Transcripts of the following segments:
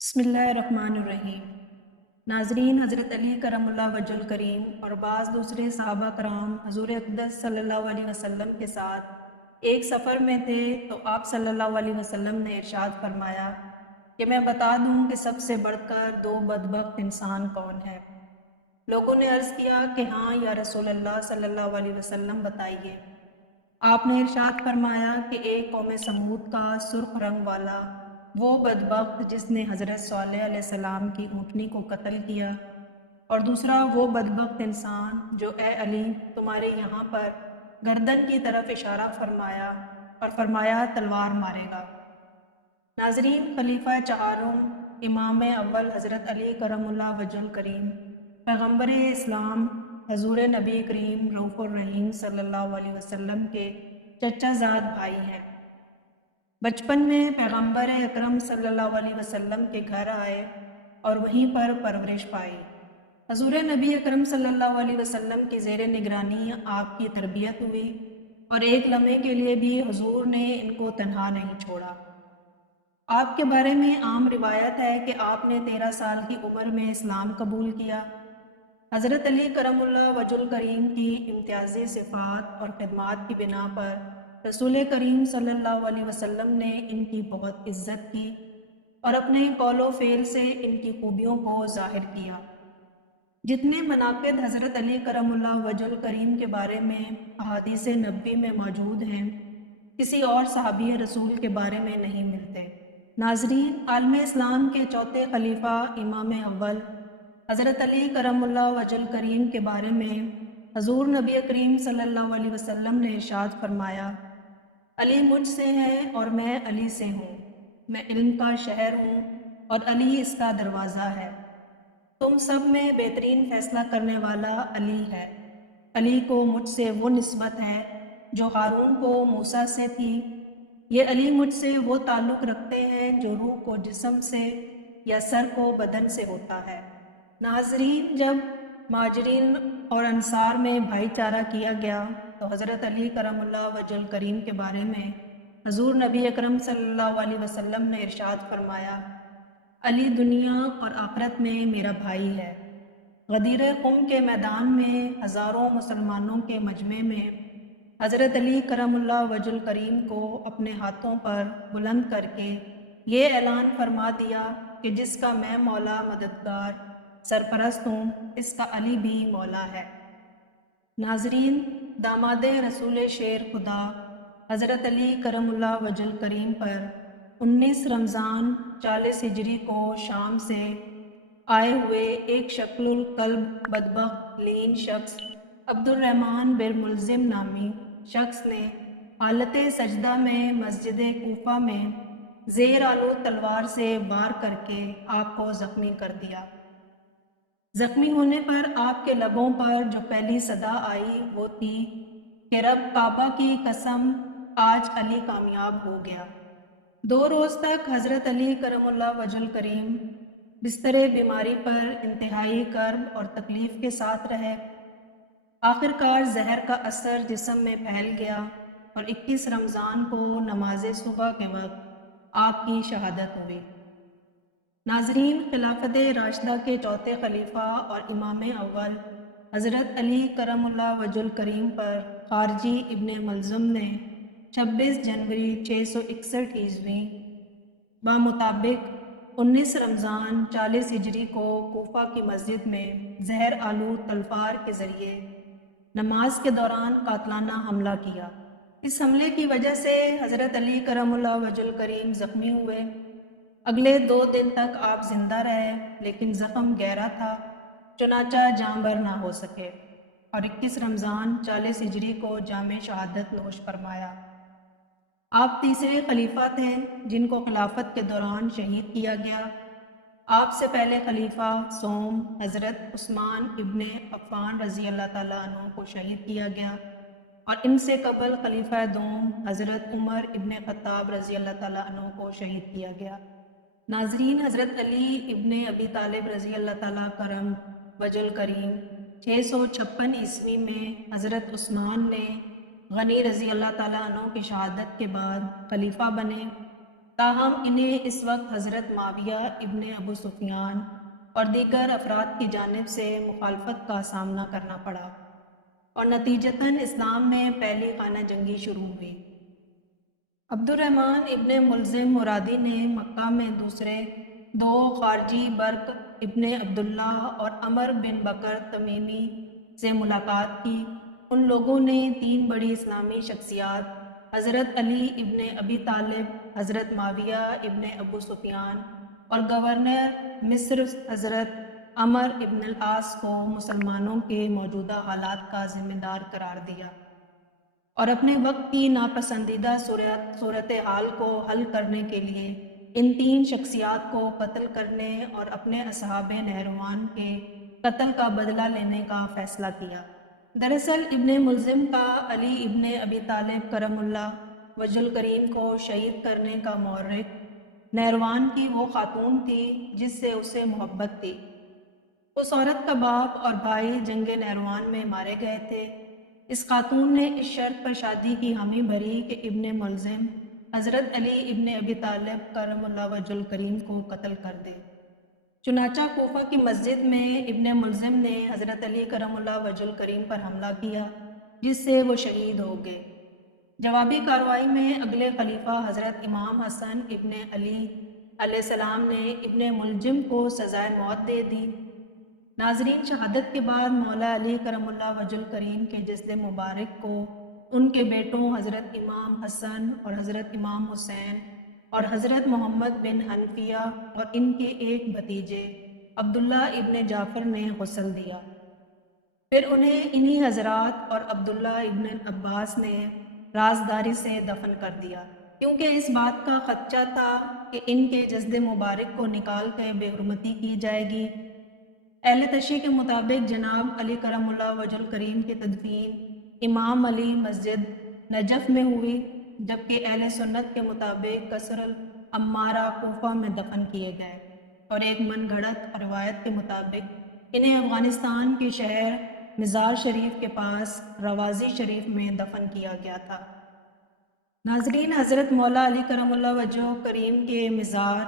बिस्मिल्लाहिर्रहमानिर्रहीम। नाजरीन, हज़रत अली करमुल्लाह वजहुल करीम और बाज़ दूसरे सहाबा कराम हज़ूर अक़दस सल्लल्लाहु अलैहि वसल्लम के साथ एक सफ़र में थे तो आप सल्लल्लाहु अलैहि वसल्लम ने इरशाद फरमाया कि मैं बता दूं कि सबसे बढ़कर दो बदबख्त इंसान कौन है। लोगों ने अर्ज़ किया कि हाँ या रसूल अल्लाह सल्लल्लाहु अलैहि वसल्लम, बताइए। आपने इरशाद फरमाया कि एक कौम समूद का सुर्ख रंग वाला वो बदबख्त जिसने हज़रत सालेह अलैहिस्सलाम की ऊँटनी को कत्ल किया, और दूसरा वो बदबख्त इंसान जो ए अली तुम्हारे यहाँ पर गर्दन की तरफ इशारा फरमाया और फरमाया तलवार मारेगा। नाजरीन, खलीफा चारों इमाम अव्वल हज़रत अली करमुल्लाह वजहुल करीम पैगम्बर इस्लाम हजूर नबी करीम रऊफ़ुर रहीम सल्लल्लाहु अलैहि वसल्लम के चचाज़ाद भाई हैं। बचपन में पैगम्बर अकरम सल्लल्लाहु अलैहि वसल्लम के घर आए और वहीं पर परवरिश पाई। हजूर नबी अकरम सल्लल्लाहु अलैहि वसल्लम की ज़ेर निगरानी आपकी तरबियत हुई और एक लम्हे के लिए भी हुजूर ने इनको तन्हा नहीं छोड़ा। आपके बारे में आम रिवायत है कि आपने 13 साल की उम्र में इस्लाम कबूल किया। हज़रत अली करमुल्लाह वजहुल करीम की इम्तियाज़ी सिफ़ात और ख़िदमात की बिना पर रसूल करीम सल्लल्लाहु अलैहि वसल्लम ने इनकी बहुत इज़्ज़त की और अपने कौलो फ़ेल से इनकी खूबियों को ज़ाहिर किया। जितने मनाक़िब हज़रत अली करमुल्लाह वजहुल करीम के बारे में अहादीस नबवी में मौजूद हैं, किसी और सहाबी रसूल के बारे में नहीं मिलते। नाज़रीन, आलम इस्लाम के चौथे खलीफा इमाम अव्वल हज़रत अली करमुल्लाह वजहुल करीम के बारे में हजूर नबी करीम सल्लल्लाहु अलैहि वसल्लम ने इरशाद फरमाया, अली मुझसे है और मैं अली से हूँ। मैं इल्म का शहर हूँ और अली इसका दरवाज़ा है। तुम सब में बेहतरीन फ़ैसला करने वाला अली है। अली को मुझसे वो निस्बत है जो हारून को मूसा से थी। ये अली मुझसे वो ताल्लुक़ रखते हैं जो रूह को जिस्म से या सर को बदन से होता है। नाज़रीन, जब महाजिरीन और अंसार में भाईचारा किया गया तो हज़रत अली करमुल्लाह वजहुल करीम के बारे में हजूर नबी अकरम सल्लल्लाहु अलैहि वसल्लम ने इरशाद फरमाया, अली दुनिया और आखिरत में मेरा भाई है। गदीर क़ुम के मैदान में हज़ारों मुसलमानों के मजमे में हज़रत अली करमुल्लाह वजहुल करीम को अपने हाथों पर बुलंद करके ये ऐलान फरमा दिया कि जिसका मैं मौला मददगार सरपरस्त हूँ, इसका अली भी मौला है। नाजरीन, दामाद रसूल शेर खुदा हज़रत अली करमुल्लाह वजहुल करीम पर 19 रमज़ान 40 हिजरी को शाम से आए हुए एक शक्लुल कल्ब बदबख्त लीन शख्स अब्दुर्रहमान बिन मुल्ज़िम नामी शख्स ने हालत सजदा में मस्जिद कूफा में ज़ेर आलू तलवार से वार करके आपको ज़ख्मी कर दिया। ज़ख्मी होने पर आपके लबों पर जो पहली सदा आई वो थी कि रब काबा की कसम, आज अली कामयाब हो गया। 2 रोज़ तक हज़रत अली करमुल्लाह वजहुल करीम बिस्तरे बीमारी पर इंतहाई कर्ब और तकलीफ़ के साथ रहे। आखिरकार जहर का असर जिस्म में फैल गया और 21 रमज़ान को नमाज सुबह के वक्त आपकी शहादत हुई। नाजरीन, खिलाफत राशिदा के चौथे खलीफा और इमाम अव्वल हज़रत अली करमुल्लाह वजहुल करीम पर खारजी इब्ने मलज़ुम ने 26 जनवरी 661 ईस्वी बामुताबिक 19 रमज़ान 40 हिजरी को कूफा की मस्जिद में जहर आलू तलवार के ज़रिए नमाज के दौरान कातलाना हमला किया। इस हमले की वजह से हज़रत अली करमुल्लाह वजहुल करीम ज़ख्मी हुए। अगले 2 दिन तक आप जिंदा रहे, लेकिन ज़ख्म गहरा था, चुनाचा जाँबर ना हो सके और 21 रमज़ान 40 हिजरी को जामे शहादत नोश फरमाया। आप तीसरे खलीफा थे जिनको खिलाफत के दौरान शहीद किया गया। आपसे पहले खलीफा सोम हज़रत उस्मान इब्ने अफ़्फ़ान रज़ी अल्लाह ताला अन्हु को शहीद किया गया और इनसे कबल खलीफा दोम हज़रत उमर इब्ने ख़त्ताब रज़ी अल्लाह ताला अन्हु को शहीद किया गया। नाजरीन, हज़रत अली इब्ने अबी तालिब रज़ी अल्लाह ताला करम वजहुल करीम 656 ईस्वी में हज़रत उस्मान ने غنی رضی اللہ تعالیٰ عنہ کی شہادت کے بعد خلیفہ بنے، تاہم انہیں اس وقت حضرت معاویہ ابن ابو سفیان اور دیگر افراد کی جانب سے مخالفت کا سامنا کرنا پڑا اور نتیجتاً اسلام میں پہلی خانہ جنگی شروع ہوئی۔ عبد الرحمن ابن ملزم مرادی نے مکہ میں دوسرے دو خارجی برق ابن عبداللہ اور عمر بن بکر تمیمی سے ملاقات کی۔ ان لوگوں نے تین بڑی اسلامی شخصیات حضرت علی ابن ابی طالب، حضرت معاویہ ابن ابو سفیان اور گورنر مصر حضرت عمر ابن العاص کو مسلمانوں کے موجودہ حالات کا ذمہ دار قرار دیا اور اپنے وقت کی ناپسندیدہ صورتحال کو حل کرنے کے لیے ان تین شخصیات کو قتل کرنے اور اپنے اصحاب نہروان کے قتل کا بدلہ لینے کا فیصلہ کیا۔ دراصل ابن ملزم کا علی ابن ابی طالب کرم اللہ وجہ الکریم کو شہید کرنے کا محرک نہروان کی وہ خاتون تھی جس سے اسے محبت تھی۔ اس عورت کا باپ اور بھائی جنگ نہروان میں مارے گئے تھے۔ اس خاتون نے اس شرط پر شادی کی حامی بھری کہ ابن ملزم حضرت علی ابن ابی طالب کرم اللہ وجہ الکریم کو قتل کر دے۔ چنانچہ کوفہ کی مسجد میں ابن ملزم نے حضرت علی کرم اللہ وجہ الکریم پر حملہ کیا، جس سے وہ شہید ہو گئے۔ جوابی کارروائی میں اگلے خلیفہ حضرت امام حسن ابن علی علیہ السلام نے ابن ملزم کو سزائے موت دے دی۔ ناظرین، شہادت کے بعد مولا علی کرم اللہ وجہ الکریم کے جسد مبارک کو ان کے بیٹوں حضرت امام حسن اور حضرت امام حسین اور حضرت محمد بن حنفیہ اور ان کے ایک بھتیجے عبداللہ ابن جعفر نے غسل دیا۔ پھر انہیں انہی حضرات اور عبداللہ ابن عباس نے رازداری سے دفن کر دیا، کیونکہ اس بات کا خدشہ تھا کہ ان کے جسد مبارک کو نکال کے بے حرمتی کی جائے گی۔ اہل تشیع کے مطابق جناب علی کرم اللہ وجہ الکریم کی تدفین امام علی مسجد نجف میں ہوئی، جبکہ اہل سنت کے مطابق قصر العمارہ کوفہ میں دفن کیے گئے، اور ایک من گھڑت روایت کے مطابق انہیں افغانستان کے شہر مزار شریف کے پاس روازی شریف میں دفن کیا گیا تھا۔ ناظرین، حضرت مولا علی کرم اللہ وجہ الکریم کے مزار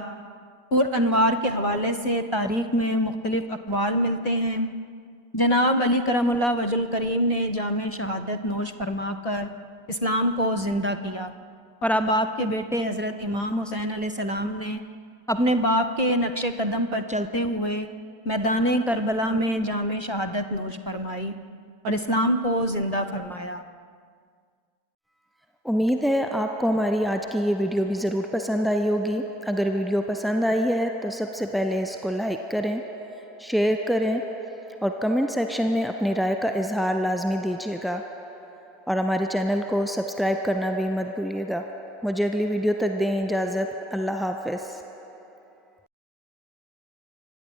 پر انوار کے حوالے سے تاریخ میں مختلف اقوال ملتے ہیں۔ جناب علی کرم اللہ وجہ الکریم نے جام شہادت نوش فرما کر اسلام کو زندہ کیا، اور اب آپ کے بیٹے حضرت امام حسین علیہ السلام نے اپنے باپ کے نقش قدم پر چلتے ہوئے میدان کربلا میں جام شہادت نوش فرمائی اور اسلام کو زندہ فرمایا۔ امید ہے آپ کو ہماری آج کی یہ ویڈیو بھی ضرور پسند آئی ہوگی۔ اگر ویڈیو پسند آئی ہے تو سب سے پہلے اس کو لائک کریں، شیئر کریں اور کمنٹ سیکشن میں اپنی رائے کا اظہار لازمی دیجیے گا، اور ہمارے چینل کو سبسکرائب کرنا بھی مت بھولیے گا۔ مجھے اگلی ویڈیو تک دیں اجازت۔ اللہ حافظ۔